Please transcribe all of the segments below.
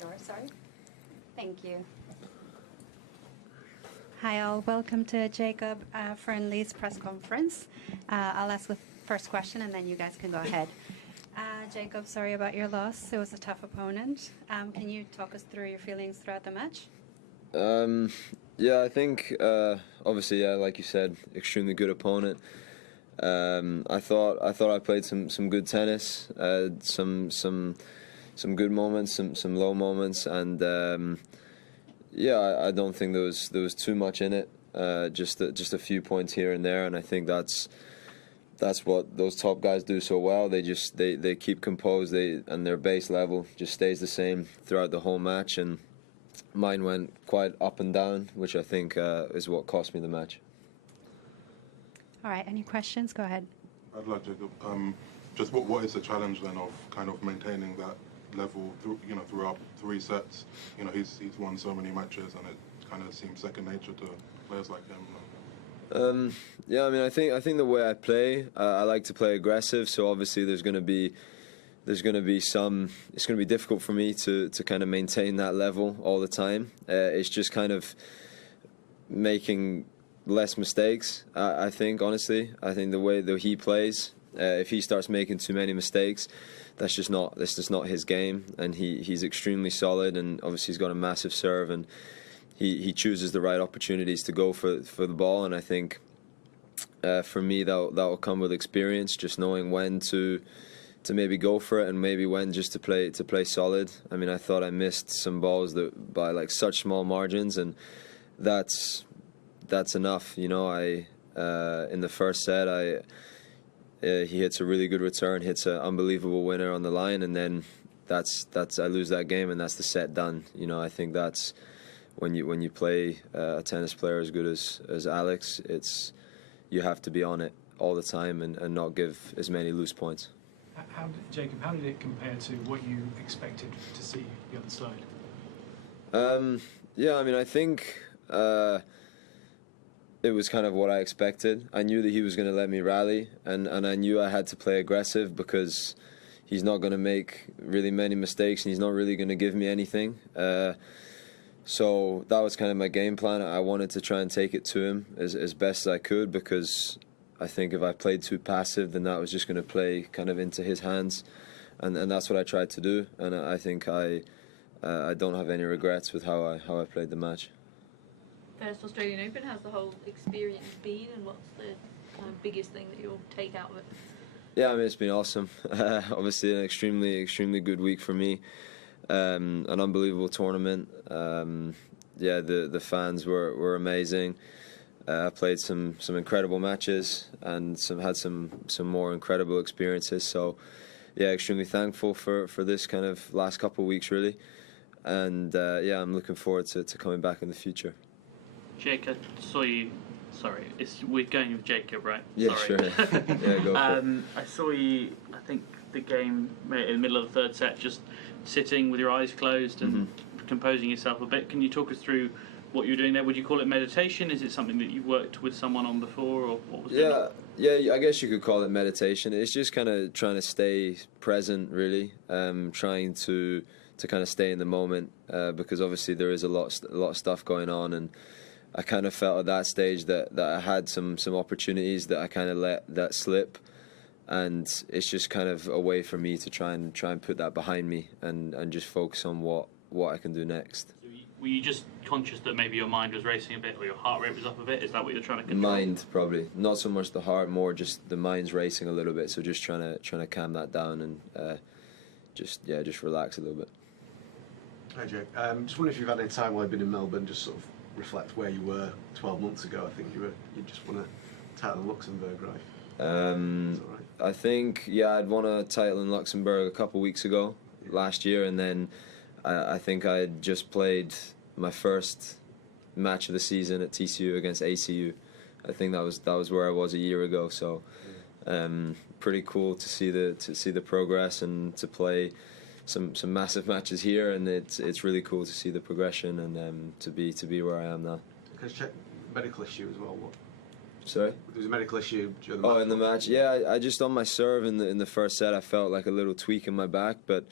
door, sorry. Thank you. Hi all, welcome to Jacob Fearnley's press conference. I'll ask the first question and then you guys can go ahead. Jacob, sorry about your loss. It was a tough opponent. Can you talk us through your feelings throughout the match? Yeah, I think obviously, yeah, like you said, extremely good opponent. I thought I played some good tennis, some good moments, some low moments, and yeah, I don't think there was too much in it. Just a few points here and there, and I think that's what those top guys do so well. They keep composed, and their base level just stays the same throughout the whole match, and mine went quite up and down, which I think is what cost me the match. All right, any questions? Go ahead. I'd like Jacob. Just what is the challenge then of kind of maintaining that level throughout 3 sets? He's won so many matches, and it kind of seems second nature to players like him. Yeah, I mean, I think the way I play, I like to play aggressive. So obviously, it's going to be difficult for me to kind of maintain that level all the time. It's just kind of making less mistakes. I think, honestly, the way that he plays, if he starts making too many mistakes, that's just not his game. And he's extremely solid, and obviously he's got a massive serve, and he chooses the right opportunities to go for the ball. And I think for me that will come with experience, just knowing when to maybe go for it, and maybe when just to play solid. I mean, I thought I missed some balls that by like such small margins, and that's enough. In the first set, he hits a really good return, hits an unbelievable winner on the line, and then that's I lose that game, and that's the set done. I think that's when you play a tennis player as good as Alex, you have to be on it all the time and not give as many loose points. Jacob, how did it compare to what you expected to see the other side? Yeah, I mean, I think it was kind of what I expected. I knew that he was going to let me rally, and I knew I had to play aggressive because he's not going to make really many mistakes, and he's not really going to give me anything. So that was kind of my game plan. I wanted to try and take it to him as best as I could, because I think if I played too passive, then that was just going to play kind of into his hands, and that's what I tried to do. And I think I don't have any regrets with how I played the match. First Australian Open, how's the whole experience been, and what's the kind of biggest thing that you'll take out of it? Yeah, I mean, it's been awesome. Obviously, an extremely good week for me. An unbelievable tournament. Yeah, the fans were amazing. I played some incredible matches and had some more incredible experiences. So, yeah, extremely thankful for this kind of last couple of weeks, really. And yeah, I'm looking forward to coming back in the future. Jake, I saw you. Sorry, we're going with Jacob, right? Yeah, Sorry. sure. Yeah, go for it. I saw you, I think, the game in the middle of the third set, just sitting with your eyes closed and composing yourself a bit. Can you talk us through what you're doing there? Would you call it meditation? Is it something that you've worked with someone on before, or what was it? Yeah, I guess you could call it meditation. It's just kind of trying to stay present, really. Trying to kind of stay in the moment, because obviously there is a lot of stuff going on, and I kind of felt at that stage that I had some opportunities that I kind of let that slip, and it's just kind of a way for me to try and put that behind me and just focus on what I can do next. So were you just conscious that maybe your mind was racing a bit, or your heart rate was up a bit? Is that what you're trying to control? Mind, probably. Not so much the heart, more just the mind's racing a little bit. So just trying to calm that down and just relax a little bit. Hi Jake. Just wondering if you've had any time while you've been in Melbourne, just sort of reflect where you were 12 months ago. I think you just won a title in Luxembourg, right? Is that right? I think, yeah, I'd won a title in Luxembourg a couple of weeks ago, last year, and then I think I had just played my first match of the season at TCU against ACU. I think that was where I was a year ago. So pretty cool to see the progress and to play some massive matches here, and it's really cool to see the progression and to be where I am now. Can I check medical issue as well? What? Sorry? There was a medical issue during the match. Oh, in the match? Yeah, I just on my serve in the first set, I felt like a little tweak in my back, but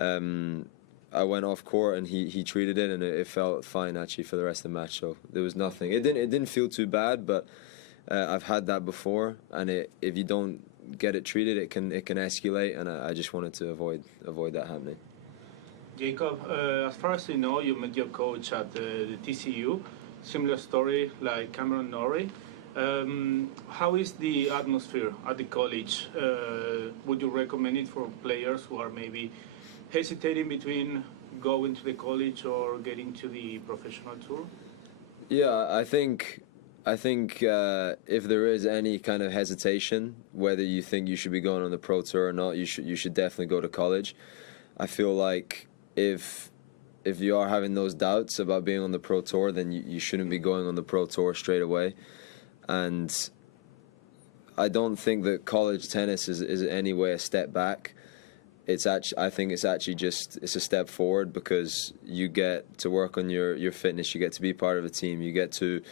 I I went off court and he treated it, and it felt fine actually for the rest of the match. So there was nothing. It didn't feel too bad, but I've had that before, and if you don't get it treated, it can escalate, and I just wanted to avoid that happening. Jacob, as far as you know, you met your coach at the TCU. Similar story like Cameron Norrie. How is the atmosphere at the college? Would you recommend it for players who are maybe hesitating between going to the college or getting to the professional tour? Yeah, I think if there is any kind of hesitation, whether you think you should be going on the pro tour or not, you should definitely go to college. I feel like if you are having those doubts about being on the pro tour, then you shouldn't be going on the pro tour straight away. And I don't think that college tennis is in any way a step back. I think it's actually just a step forward, because you get to work on your fitness, you get to be part of a team, you get to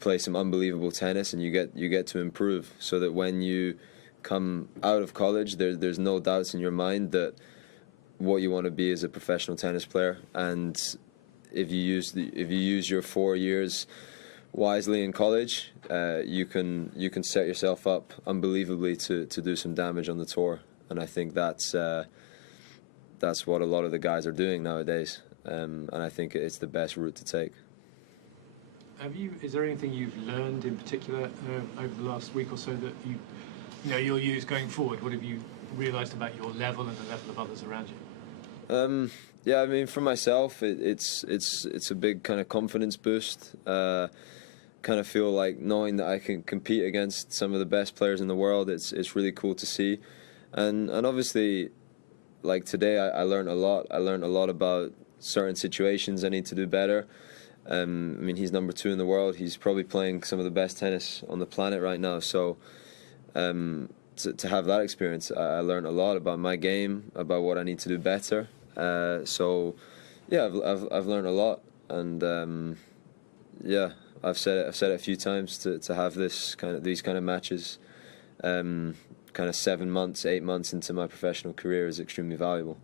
play some unbelievable tennis, and you get to improve, so that when you come out of college, there's no doubts in your mind that what you want to be is a professional tennis player. And if you use your 4 years wisely in college, you can set yourself up unbelievably to do some damage on the tour. And I think that's what a lot of the guys are doing nowadays, and I think it's the best route to take. Is there anything you've learned in particular over the last week or so that you'll use going forward? What have you realised about your level and the level of others around you? Yeah, I mean, for myself, it's a big kind of confidence boost. Kind of feel like knowing that I can compete against some of the best players in the world. It's really cool to see, and obviously, like today, I learned a lot. I learned a lot about certain situations I need to do better. I mean, he's number 2 in the world. He's probably playing some of the best tennis on the planet right now. So to have that experience, I learned a lot about my game, about what I need to do better. So yeah, I've learned a lot, and yeah, I've said it a few times, to have these kind of matches, kind of 7 months, 8 months into my professional career is extremely valuable.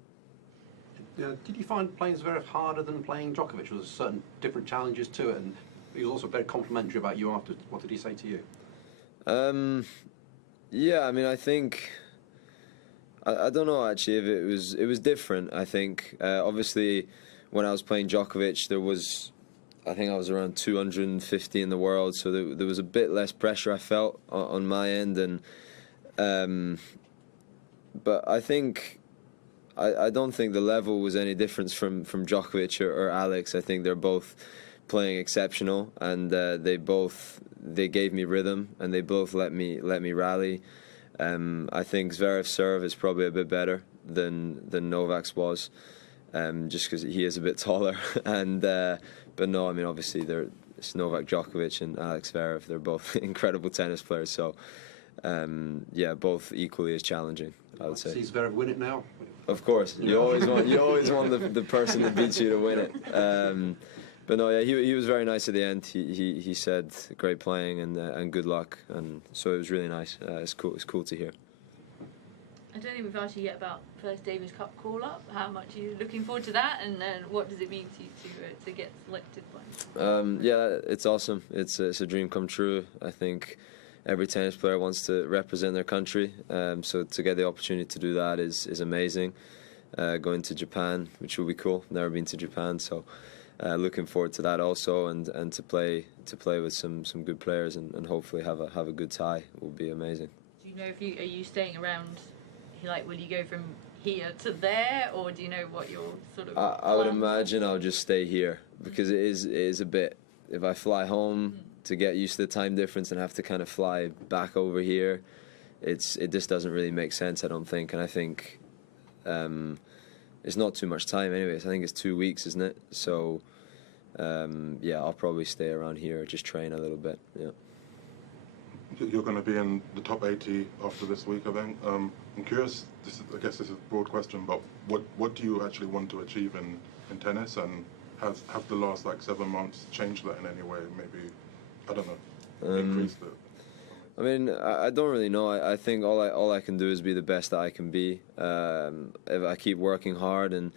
Did you find playing Zverev harder than playing Djokovic? Was there certain different challenges to it? And he was also very complimentary about you after. What did he say to you? Yeah, I mean, I think I don't know actually if it was different. I think obviously when I was playing Djokovic, I think I was around 250 in the world, so there was a bit less pressure I felt on my end, and but I think. I don't think the level was any difference from Djokovic or Alex. I think they're both playing exceptional, and they gave me rhythm, and they both let me rally. I think Zverev's serve is probably a bit better than Novak's was, just because he is a bit taller. And but no, I mean, obviously it's Novak Djokovic and Alex Zverev. They're both incredible tennis players. So yeah, both equally as challenging, I would say. See Zverev win it now. Of course, you always want the person that beats you to win it. But no, yeah, he was very nice at the end. He said great playing and good luck, and so it was really nice. It's cool to hear. I don't think we've asked you yet about first Davis Cup call up. How much are you looking forward to that, and what does it mean to you to get selected by? Yeah, it's awesome. It's a dream come true. I think every tennis player wants to represent their country, so to get the opportunity to do that is amazing. Going to Japan, which will be cool. Never been to Japan, so looking forward to that also, and to play with some good players and hopefully have a good tie will be amazing. Do you know are you staying around? Like, will you go from here to there, or do you know what your sort of? I would imagine I'll just stay here, because it is a bit. If I fly home to get used to the time difference and have to kind of fly back over here, it just doesn't really make sense, I don't think. And I think it's not too much time anyways. I think it's 2 weeks, isn't it? So yeah, I'll probably stay around here, just train a little bit. Yeah. You're going to be in the top 80 after this week, I think. I'm curious, I guess this is a broad question, but what do you actually want to achieve in tennis, and have the last 7 months changed that in any way? Maybe, I don't know, increased it? I mean, I don't really know. I think all I can do is be the best that I can be. If I keep working hard and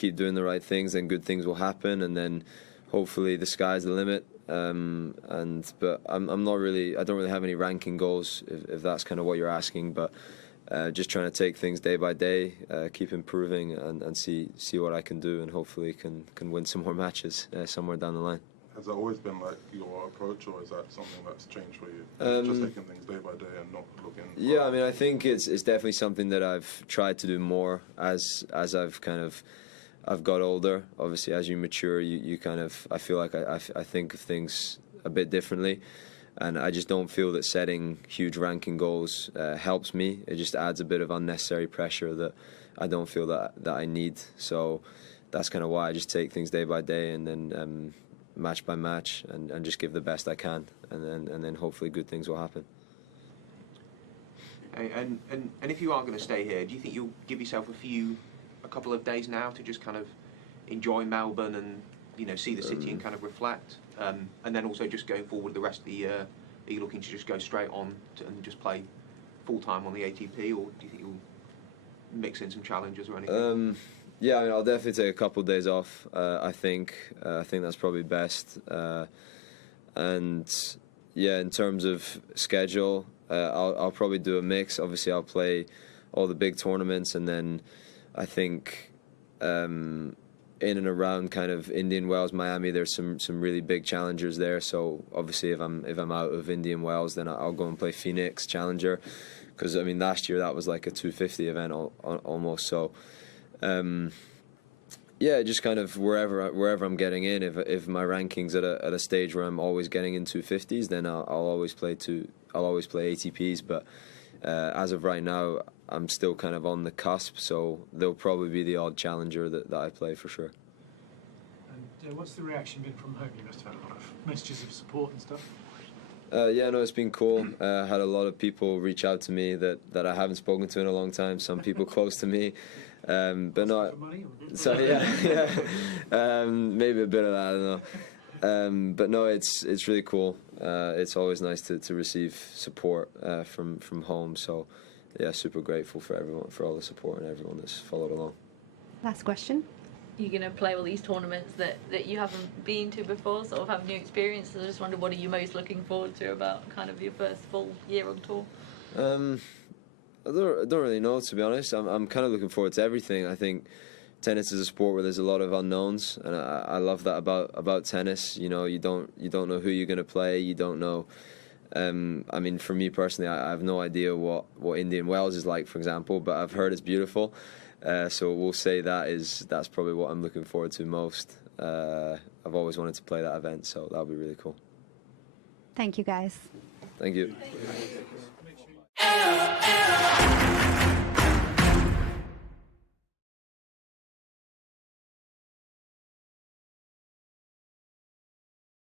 keep doing the right things, then good things will happen, and then hopefully the sky's the limit. But I'm not really. I don't really have any ranking goals, if that's kind of what you're asking. But just trying to take things day by day, keep improving, and see what I can do, and hopefully can win some more matches somewhere down the line. Has that always been like your approach, or is that something that's changed for you? Just taking things day by day and not looking. Yeah, I mean, I think it's definitely something that I've tried to do more as I've got older. Obviously, as you mature, you kind of, I feel like I think of things a bit differently, and I just don't feel that setting huge ranking goals helps me. It just adds a bit of unnecessary pressure that I don't feel that I need. So that's kind of why I just take things day by day, and then match by match, and just give the best I can, and then hopefully good things will happen. And if you are going to stay here, do you think you'll give yourself a couple of days now to just kind of enjoy Melbourne and, you know, see the city and kind of reflect, and then also just going forward the rest of the year, are you looking to just go straight on and just play full time on the ATP, or do you think you'll mix in some challenges or anything? Yeah, I mean, I'll definitely take a couple of days off. I think that's probably best. And yeah, in terms of schedule, I'll probably do a mix. Obviously, I'll play all the big tournaments, and then I think in and around kind of Indian Wells, Miami, there's some really big challengers there. So obviously, if I'm out of Indian Wells, then I'll go and play Phoenix Challenger, because I mean last year that was like a 250 event almost. So. Yeah, just kind of wherever I'm getting in. If my ranking's at a stage where I'm always getting in 250s, then I'll always play ATPs. But as of right now, I'm still kind of on the cusp, so there'll probably be the odd challenger that I play for sure. And what's the reaction been from home? You must have had a lot of messages of support and stuff. Yeah, no, it's been cool. Had a lot of people reach out to me that I haven't spoken to in a long time. Some people close to me. But no, so yeah, maybe a bit of that, I don't know. But no, it's really cool. It's always nice to receive support from home. So yeah, super grateful for everyone, for all the support and everyone that's followed along. Last question. You're going to play all these tournaments that you haven't been to before, sort of have new experiences. I just wonder, what are you most looking forward to about kind of your first full year on tour? I don't really know, to be honest. I'm kind of looking forward to everything. I think tennis is a sport where there's a lot of unknowns, and I love that about tennis. You know, you don't know who you're going to play. You don't know. I mean, for me personally, I have no idea what Indian Wells is like, for example, but I've heard it's beautiful. So we'll say that's probably what I'm looking forward to most. I've always wanted to play that event, so that'll be really cool. Thank you, guys. Thank you. Thank you.